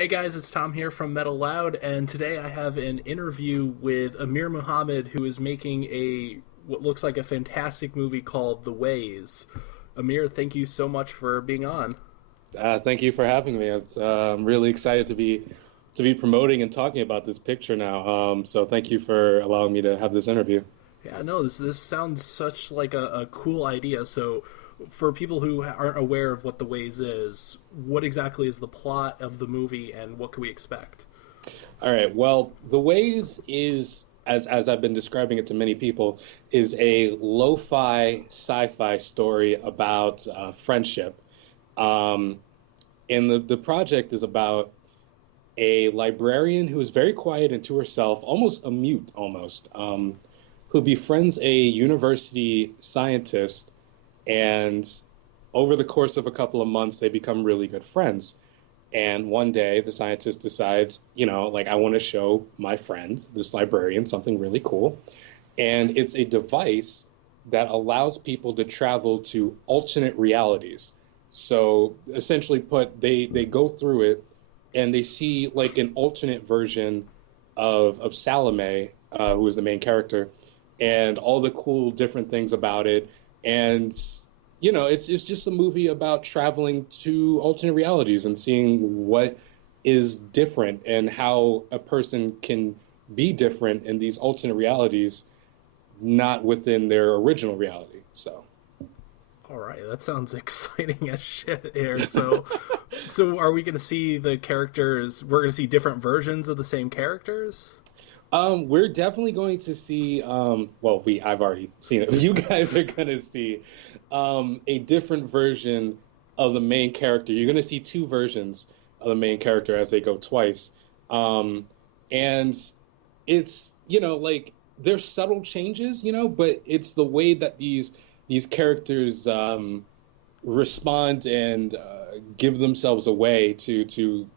Hey guys, it's Tom here from Metalloud, and today I have an interview with Amir Muhammad, who is making what looks like a fantastic movie called The Ways. Amir, thank you so much for being on. Thank you for having me. I'm really excited to be promoting and talking about this picture now. So thank you for allowing me to have this interview. Yeah, no, this sounds such like a cool idea. So, for people who aren't aware of what The Ways is, what exactly is the plot of the movie, and what can we expect? All right. Well, The Ways is, as I've been describing it to many people, is a lo-fi sci-fi story about friendship. Um, and the project is about a librarian who is very quiet and to herself, almost a mute, who befriends a university scientist, and over the course of a couple of months, they become really good friends. And one day, the scientist decides, like, I want to show my friend, this librarian, something really cool. And it's a device that allows people to travel to alternate realities. So essentially put, they go through it and they see like an alternate version of Salome, who is the main character, and all the cool different things about it. And it's just a movie about traveling to alternate realities and seeing what is different and how a person can be different in these alternate realities, not within their original reality. So. All right, that sounds exciting as shit here. So are we going to see the characters? We're going to see different versions of the same characters. We're definitely going to see, well, I've already seen it. You guys are going to see a different version of the main character. You're going to see two versions of the main character as they go twice. And it's, like there's subtle changes, but it's the way that these characters respond and give themselves away to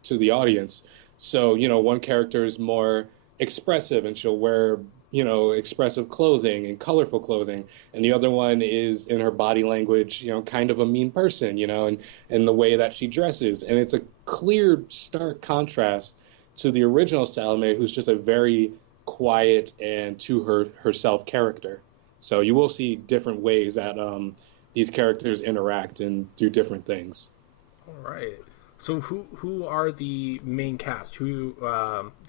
the audience. So, one character is more expressive and she'll wear expressive clothing and colorful clothing, and the other one is in her body language, kind of a mean person, and the way that she dresses, and it's a clear stark contrast to the original Salome, who's just a very quiet and to herself character. So you will see different ways that these characters interact and do different things. All right. So who are the main cast? Who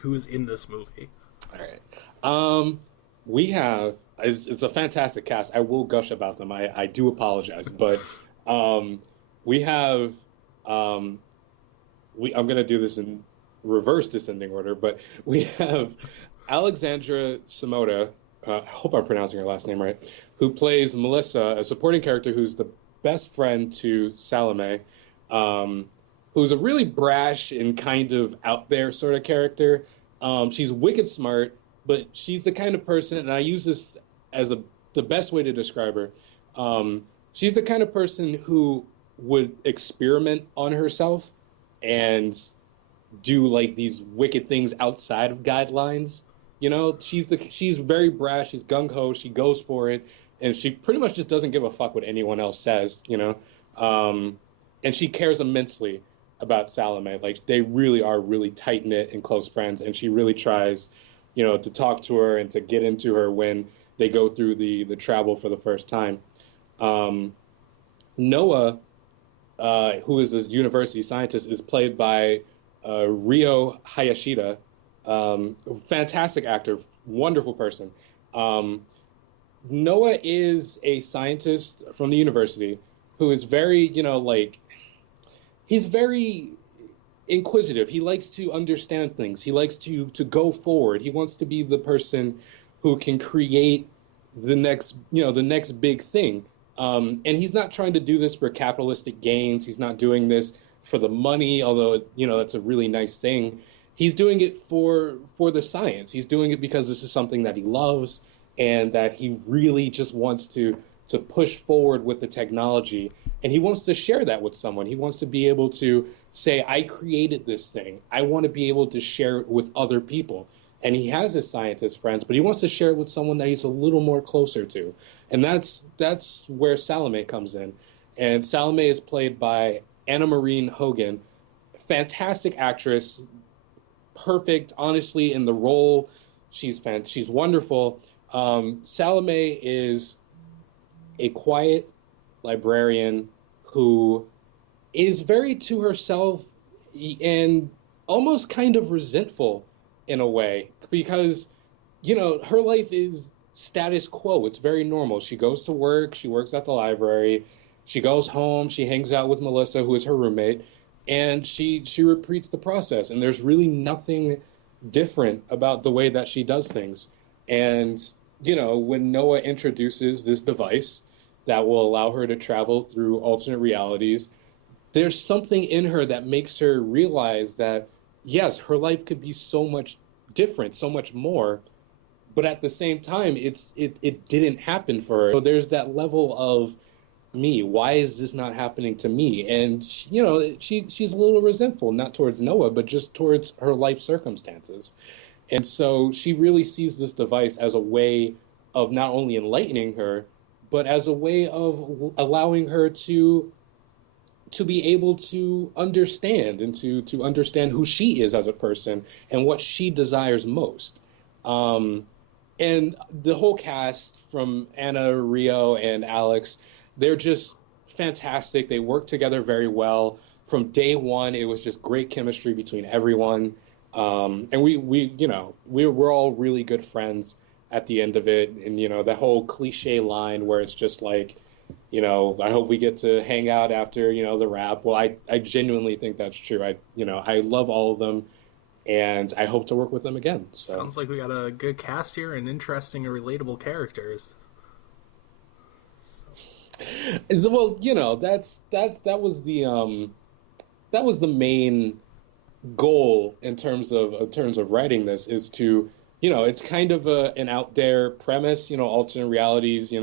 is in this movie? All right. We have it's a fantastic cast. I will gush about them. I do apologize, but we have I'm gonna do this in reverse descending order, but we have Alexandra Samoda. I hope I'm pronouncing her last name right. Who plays Melissa, a supporting character who's the best friend to Salome, who's a really brash and kind of out there sort of character. She's wicked smart, but she's the kind of person, and I use this as the best way to describe her. She's the kind of person who would experiment on herself and do like these wicked things outside of guidelines. She's very brash, she's gung ho, she goes for it, and she pretty much just doesn't give a fuck what anyone else says. And she cares immensely about Salome. Like, they really are really tight knit and close friends, and she really tries, to talk to her and to get into her when they go through the travel for the first time. Noah, who is this university scientist, is played by Ryo Hayashida. Fantastic actor, wonderful person. Noah is a scientist from the university who is very, he's very inquisitive. He likes to understand things. He likes to go forward. He wants to be the person who can create the next big thing. And he's not trying to do this for capitalistic gains. He's not doing this for the money, although, that's a really nice thing. He's doing it for the science. He's doing it because this is something that he loves and that he really just wants to push forward with the technology, and he wants to share that with someone. He wants to be able to say, I created this thing. I want to be able to share it with other people. And he has his scientist friends, but he wants to share it with someone that he's a little more closer to. And that's where Salome comes in. And Salome is played by Anna Maureen Hogan, fantastic actress, perfect, honestly, in the role. She's wonderful. Salome is a quiet librarian who is very to herself and almost kind of resentful in a way because, her life is status quo. It's very normal. She goes to work, she works at the library, she goes home, she hangs out with Melissa, who is her roommate, and she repeats the process. And there's really nothing different about the way that she does things. And, when Noah introduces this device that will allow her to travel through alternate realities, there's something in her that makes her realize that, yes, her life could be so much different, so much more, but at the same time, it didn't happen for her. So there's that level of me. Why is this not happening to me? And she's a little resentful, not towards Noah, but just towards her life circumstances. And so she really sees this device as a way of not only enlightening her, but as a way of allowing her to be able to understand and to understand who she is as a person and what she desires most. And the whole cast, from Anna, Rio, and Alex, they're just fantastic. They work together very well. From day one, it was just great chemistry between everyone. And we're all really good friends at the end of it. And, the whole cliche line where it's just like, I hope we get to hang out after, the wrap. Well, I genuinely think that's true. I love all of them, and I hope to work with them again. So. Sounds like we got a good cast here and interesting and relatable characters. Well, that was the main goal in terms of writing this, is to, it's kind of an out there premise, alternate realities,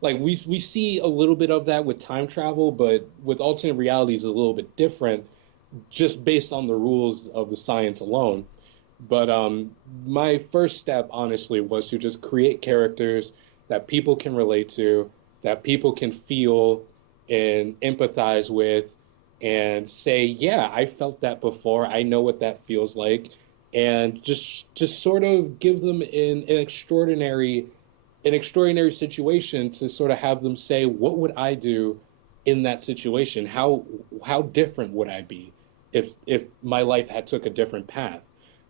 like we see a little bit of that with time travel, but with alternate realities is a little bit different, just based on the rules of the science alone. But my first step, honestly, was to just create characters that people can relate to, that people can feel and empathize with, and say, yeah, I felt that before. I know what that feels like, and just sort of give them an extraordinary situation to sort of have them say, what would I do in that situation? How different would I be if my life had took a different path?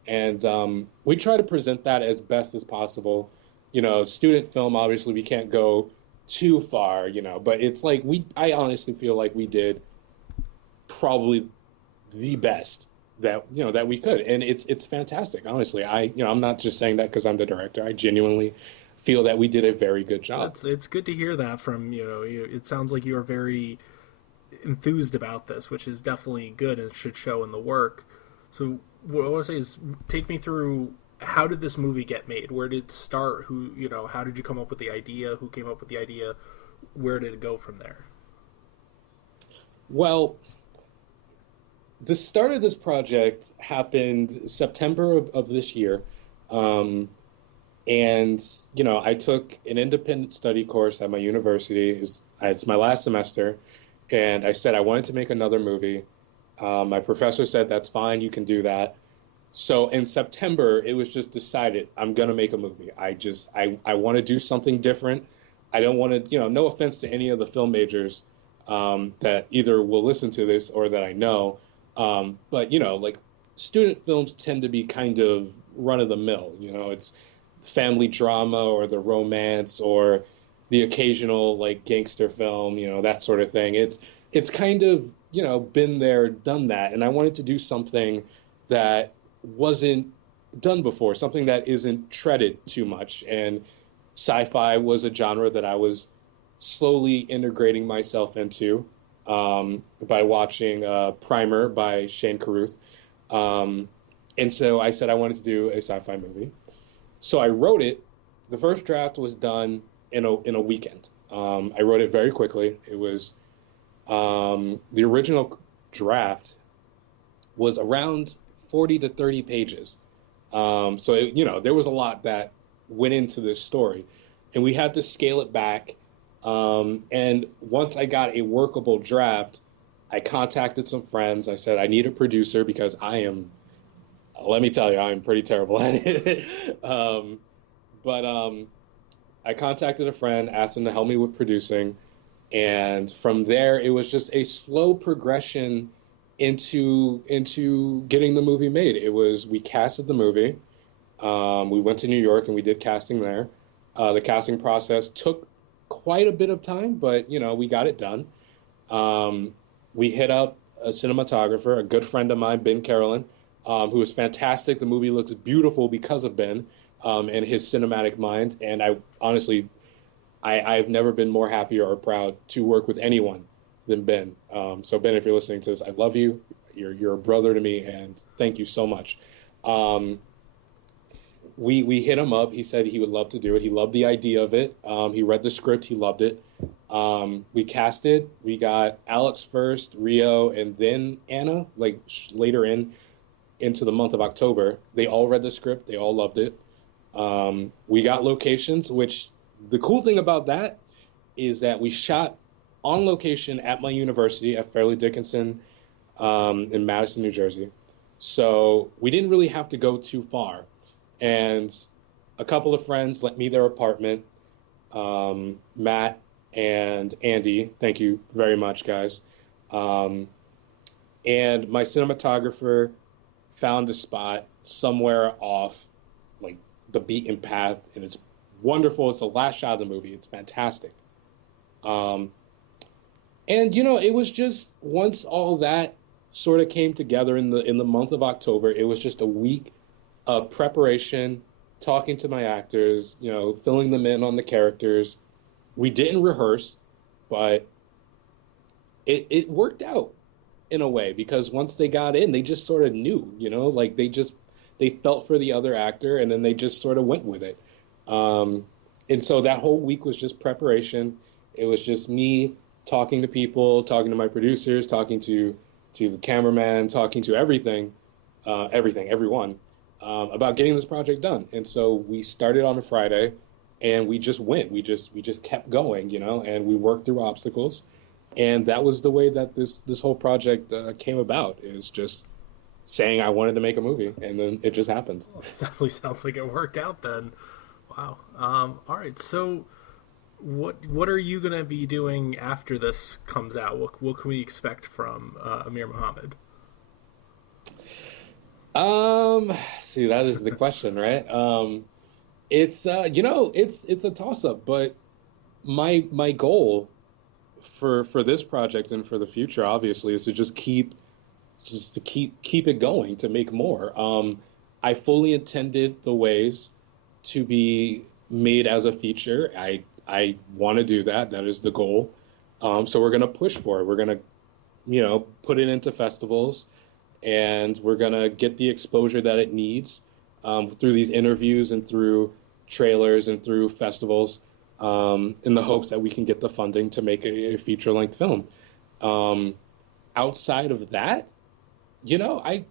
And we try to present that as best as possible. Student film, obviously we can't go too far, but it's like I honestly feel like we did probably the best that we could, and it's fantastic. Honestly, I'm not just saying that because I'm the director. I genuinely feel that we did a very good job. It's good to hear that from it sounds like you are very enthused about this, which is definitely good and should show in the work. So what I want to say is, take me through, how did this movie get made? Where did it start? How did you come up with the idea? Who came up with the idea? Where did it go from there? Well, the start of this project happened September of this year. And, I took an independent study course at my university. It's my last semester. And I said I wanted to make another movie. My professor said, that's fine, you can do that. So in September, it was just decided, I'm going to make a movie. I want to do something different. I don't want to, no offense to any of the film majors that either will listen to this or that I know. But, like, student films tend to be kind of run of the mill. It's family drama or the romance or the occasional, like, gangster film, that sort of thing. It's kind of, been there, done that. And I wanted to do something that wasn't done before, something that isn't treaded too much. And sci-fi was a genre that I was slowly integrating myself into by watching Primer by Shane Carruth. And so I said I wanted to do a sci-fi movie. So I wrote it. The first draft was done in a weekend. I wrote it very quickly. It was the original draft was around 40 to 30 pages. So there was a lot that went into this story, and we had to scale it back. And once I got a workable draft, I contacted some friends. I said, I need a producer because let me tell you, I'm pretty terrible at it. But I contacted a friend, asked him to help me with producing. And from there, it was just a slow progression into getting the movie made. We casted the movie. We went to New York and we did casting there. The casting process took quite a bit of time, but we got it done. We hit up a cinematographer, a good friend of mine, Ben Carolyn, who is fantastic. The movie looks beautiful because of Ben and his cinematic mind. And I've never been more happy or proud to work with anyone than Ben. So Ben, if you're listening to this, I love you. You're a brother to me, and thank you so much. We hit him up. He said he would love to do it. He loved the idea of it. He read the script. He loved it. We cast it. We got Alex first, Rio, and then Anna, like later into the month of October. They all read the script. They all loved it. We got locations, which the cool thing about that is that we shot on location at my university at Fairleigh Dickinson in Madison, New Jersey. So we didn't really have to go too far. And a couple of friends lent me their apartment, Matt and Andy. Thank you very much, guys. And my cinematographer found a spot somewhere off like the beaten path, and it's wonderful. It's the last shot of the movie. It's fantastic. And it was just once all that sort of came together in the month of October, it was just a week of preparation, talking to my actors, filling them in on the characters. We didn't rehearse, but it worked out in a way because once they got in, they just sort of knew, like they felt for the other actor and then they just sort of went with it. And so that whole week was just preparation. It was just me talking to people, talking to my producers, talking to the cameraman, talking to everyone, about getting this project done. And so we started on a Friday and we just went. We just kept going, and we worked through obstacles. And that was the way that this whole project came about, is just saying I wanted to make a movie, and then it just happened. Well, it definitely sounds like it worked out then. Wow. All right. So, what are you gonna be doing after this comes out? What can we expect from Amir Muhammad? See, that is the question, right? It's it's a toss up, but my goal for this project and for the future, obviously, is to keep it going, to make more. I fully intended The Ways to be made as a feature. I want to do that. That is the goal. So we're going to push for it. We're going to, put it into festivals, and we're going to get the exposure that it needs through these interviews and through trailers and through festivals, in the hopes that we can get the funding to make a feature-length film. Outside of that, I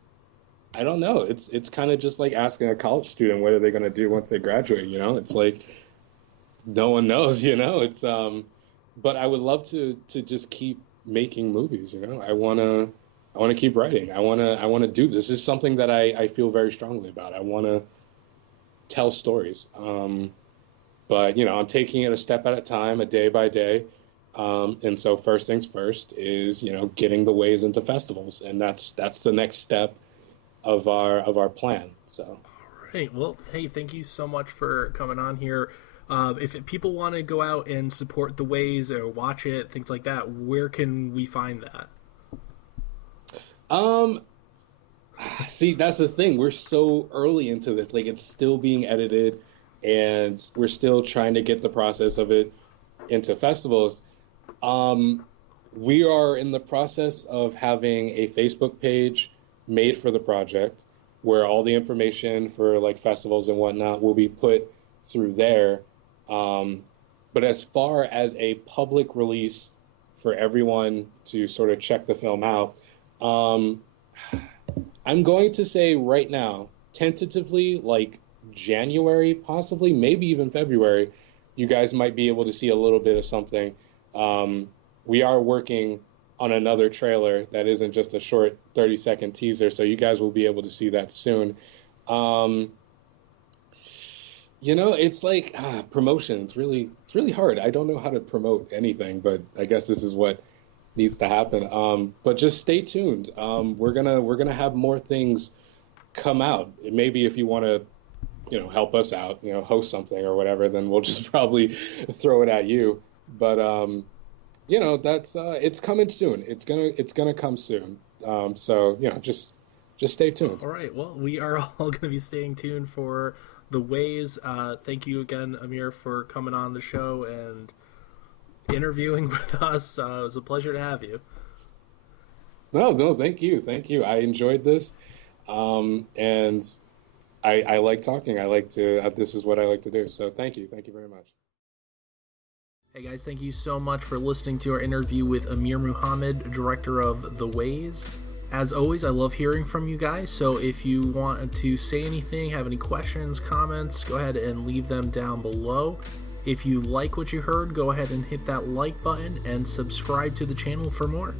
don't know. It's kind of just like asking a college student what are they going to do once they graduate. It's like no one knows. It's but I would love to just keep making movies. I want to keep writing. I want to do this. This is something that I feel very strongly about. I want to tell stories. But I'm taking it a step at a time, a day by day. And so first things first is getting The Ways into festivals, and that's the next step of our plan. So, all right. Well, hey, thank you so much for coming on here. If people want to go out and support The Ways or watch it, things like that, where can we find that? See, that's the thing. We're so early into this. Like, it's still being edited, and we're still trying to get the process of it into festivals. We are in the process of having a Facebook page made for the project where all the information for like festivals and whatnot will be put through there. But as far as a public release for everyone to sort of check the film out, I'm going to say right now, tentatively, like January, possibly, maybe even February, you guys might be able to see a little bit of something. We are working on another trailer that isn't just a short 30-second teaser. So you guys will be able to see that soon. Um, it's like promotion. It's really hard. I don't know how to promote anything, but I guess this is what needs to happen. But just stay tuned. We're gonna have more things come out. Maybe if you want to, help us out, host something or whatever, then we'll just probably throw it at you. But that's it's coming soon. It's gonna come soon. So just stay tuned. All right. Well, we are all going to be staying tuned for The Ways. Thank you again, Amir, for coming on the show and interviewing with us. It was a pleasure to have you. No, thank you. I enjoyed this. And I like talking. I like to, this is what I like to do. So thank you very much. Hey guys, thank you so much for listening to our interview with Amir Muhammad, director of The Ways. As always, I love hearing from you guys, so if you want to say anything, have any questions, comments, go ahead and leave them down below. If you like what you heard, go ahead and hit that like button and subscribe to the channel for more.